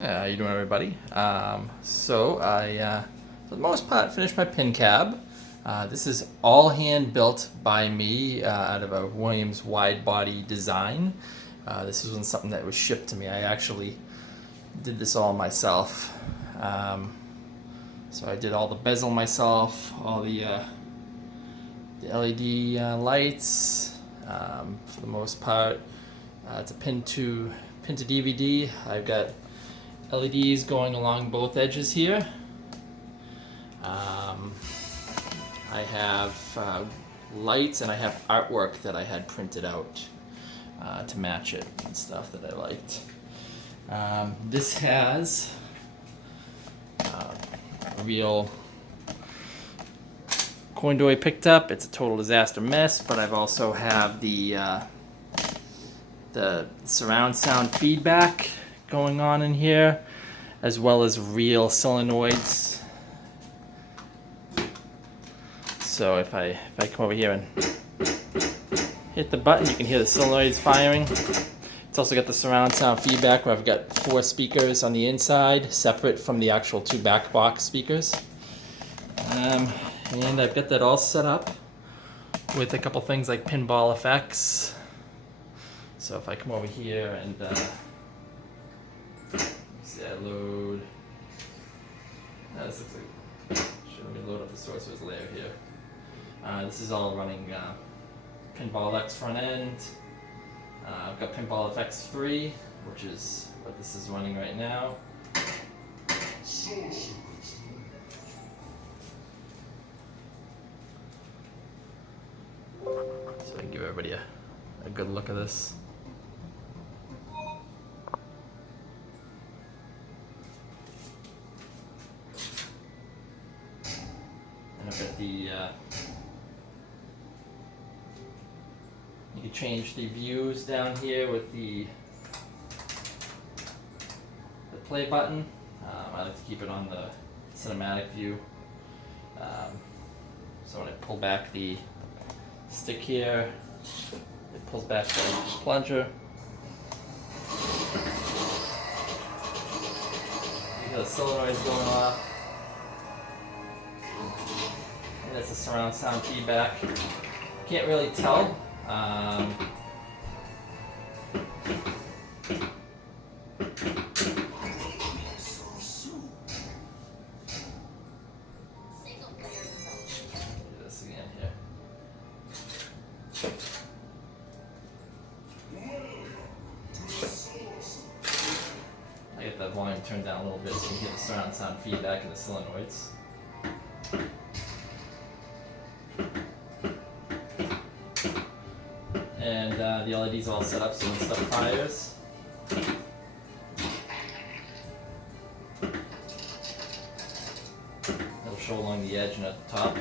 How you doing, everybody? So I, for the most part, finished my pin cab. This is all hand built by me out of a Williams wide body design. This wasn't something that was shipped to me. I actually did this all myself. So I did all the bezel myself, all the LED lights. For the most part, it's a pin to DVD. I've got LEDs going along both edges here. I have lights and I have artwork that I had printed out to match it and stuff that I liked. This has a real coin door I picked up. It's a total disaster mess, but I've also have the surround sound feedback going on in here, as well as real solenoids. So if I come over here and hit the button, you can hear the solenoids firing. It's also got the surround sound feedback where I've got 4 speakers on the inside, separate from the actual 2 back box speakers. And I've got that all set up with a couple things like pinball effects. So if I come over here and see, I load. This looks like should let me load up the sources layer here. This is all running Pinball X front end. I've got Pinball FX 3, which is what this is running right now. So I can give everybody a good look at this. And I've got the, you can change the views down here with the play button. I like to keep it on the cinematic view. So when I pull back the stick here, it pulls back the plunger. You hear the solenoids going off. And that's the surround sound feedback. Can't really tell. Do this again here. I get the volume turned down a little bit so you can hear the surround sound feedback in the solenoids. And the LED's all set up so when stuff fires, it'll show along the edge and at the top.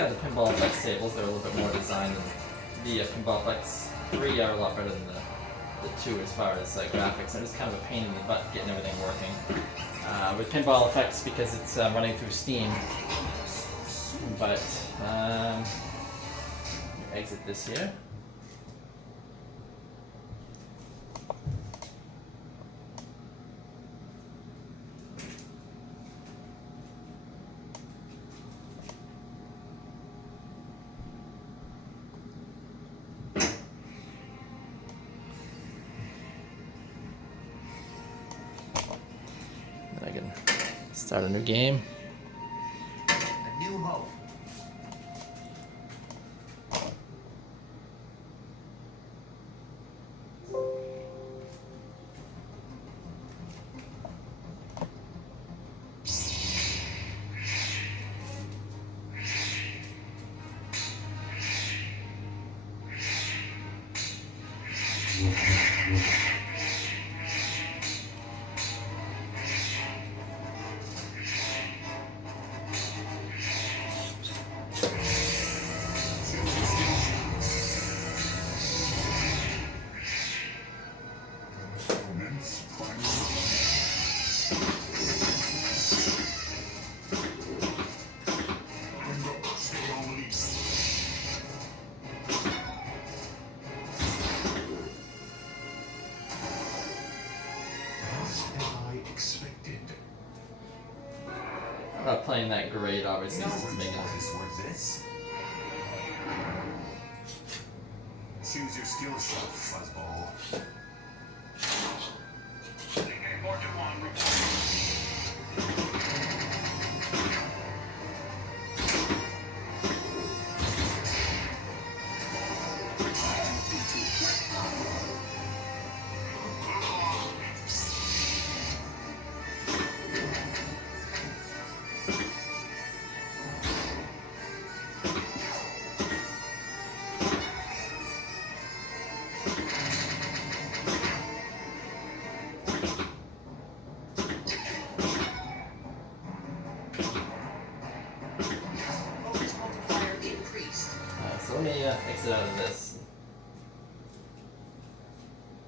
The Pinball FX tables, they're a little bit more designed than the Pinball FX 3 are a lot better than the 2 as far as graphics. They're just kind of a pain in the butt getting everything working. With Pinball FX, because it's running through Steam, but exit this here. I can start a new game. A new hope. not playing that great, obviously. No This is one making noticed were this. Choose your skill shot, fuzzball. So let me exit out of this.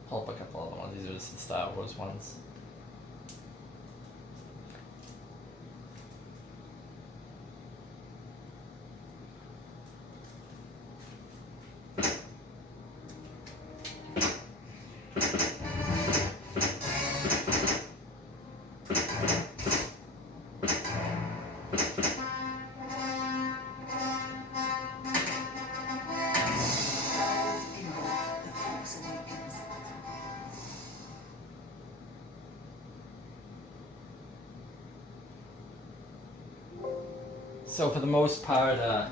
Pull up a couple other ones. These are just the Star Wars ones. So for the most part, I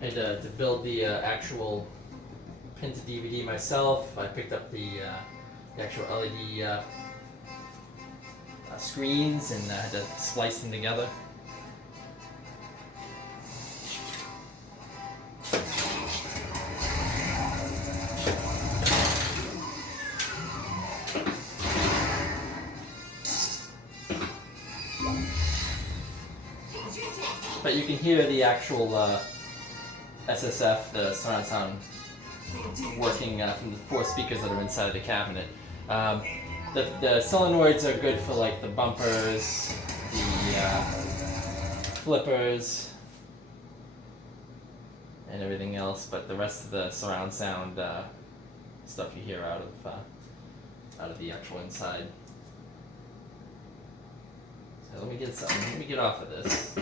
had to build the actual pin to DVD myself. I picked up the actual LED screens and I had to splice them together. But you can hear the actual SSF, the surround sound, working from the 4 speakers that are inside of the cabinet. The solenoids are good for like the bumpers, the flippers, and everything else. But the rest of the surround sound stuff you hear out of the actual inside. So let me get something. Let me get off of this.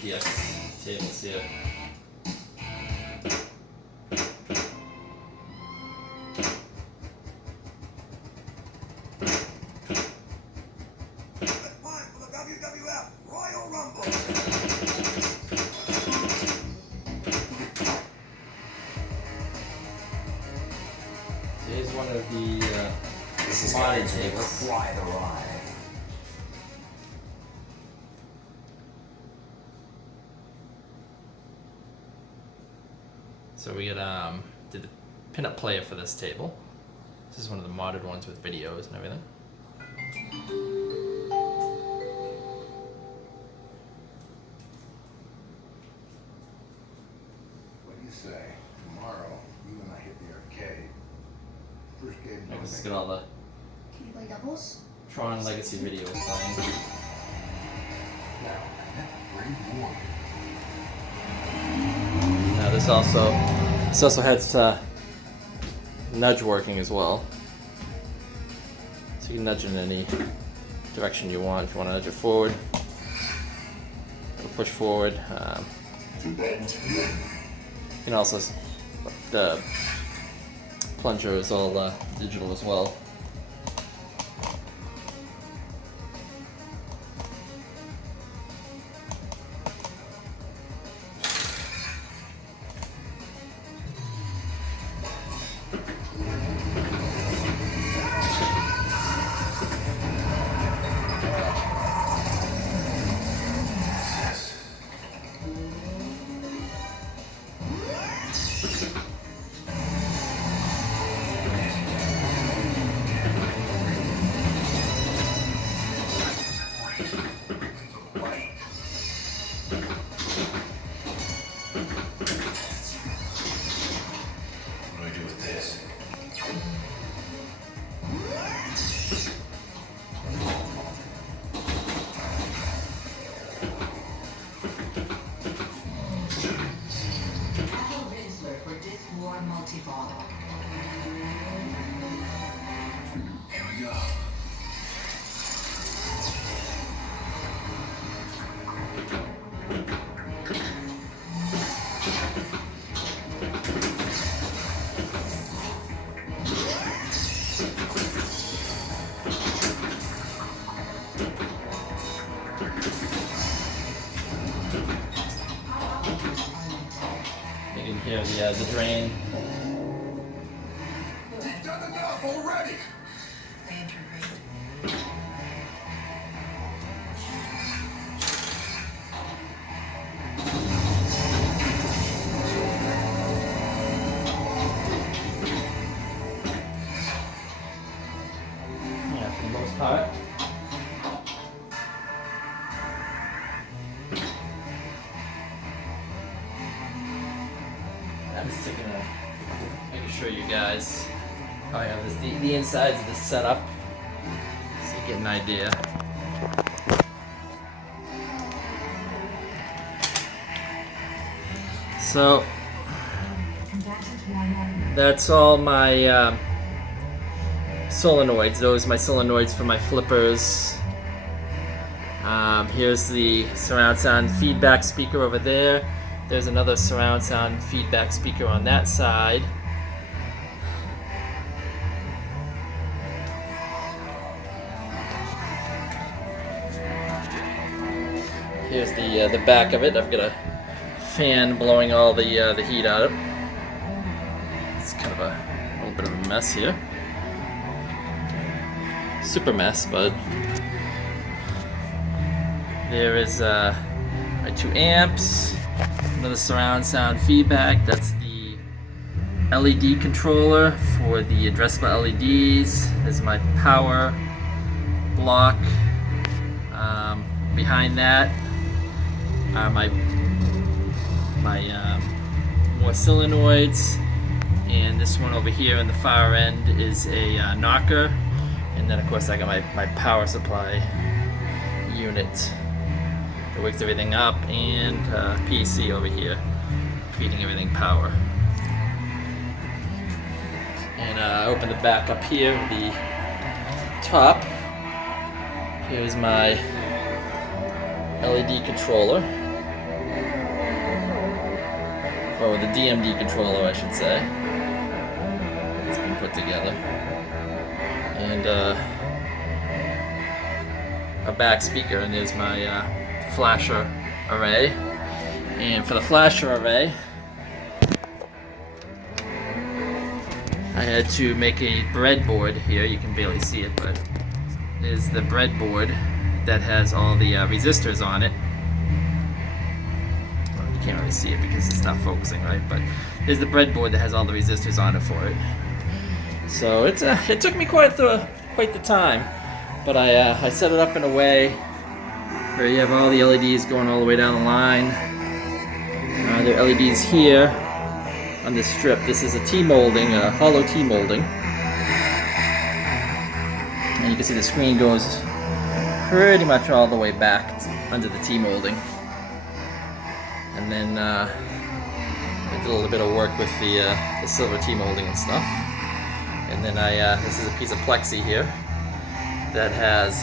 GPS tables here. Time for the WWF Royal Rumble. Here's one of the This is modern going to be tables. quite the ride. So we did the pinup player for this table. This is one of the modded ones with videos and everything. What do you say? Tomorrow, you and I hit the arcade. First game. Like, this has got all the Can you play doubles? Tron Legacy videos playing. Now this also has nudge working as well. So you can nudge in any direction you want. If you want to nudge it forward, or push forward. You can also, the plunger is all digital as well. Multi-ball. here, the drain. You've done enough already. Yeah, for the most part. I'm just making sure you guys. Oh yeah, this the insides of the setup, so you get an idea. So that's all my solenoids. Those are my solenoids for my flippers. Here's the surround sound feedback speaker over there. There's another surround sound feedback speaker on that side. Here's the back of it. I've got a fan blowing all the heat out of it. It's kind of a little bit of a mess here. Super mess, but there is my 2 amps, another surround sound feedback. That's the LED controller for the addressable LEDs. There's my power block. Behind that are my more solenoids, and this one over here in the far end is a knocker, and then of course I got my power supply unit that wakes everything up, and PC over here feeding everything power. And open the back up here, the top. Here's my LED controller, or the DMD controller I should say. It's been put together. And a back speaker, and there's my flasher array. And for the flasher array, I had to make a breadboard here. You can barely see it, but there's the breadboard that has all the resistors on it. Well, you can't really see it because it's not focusing, right? But there's the breadboard that has all the resistors on it for it. So it took me quite the time, but I set it up in a way where you have all the LEDs going all the way down the line. There are LEDs here on this strip. This is a T-molding, a hollow T-molding. And you can see the screen goes pretty much all the way back under the T-molding. And then I did a little bit of work with the silver T-molding and stuff. And then this is a piece of plexi here that has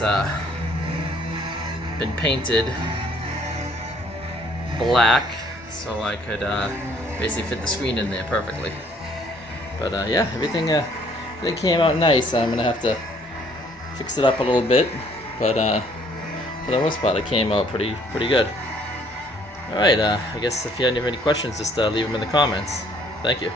been painted black, so I could basically fit the screen in there perfectly. But yeah, everything came out nice. I'm gonna have to fix it up a little bit, but for the most part, it came out pretty good. All right, I guess if you have any questions, just leave them in the comments. Thank you.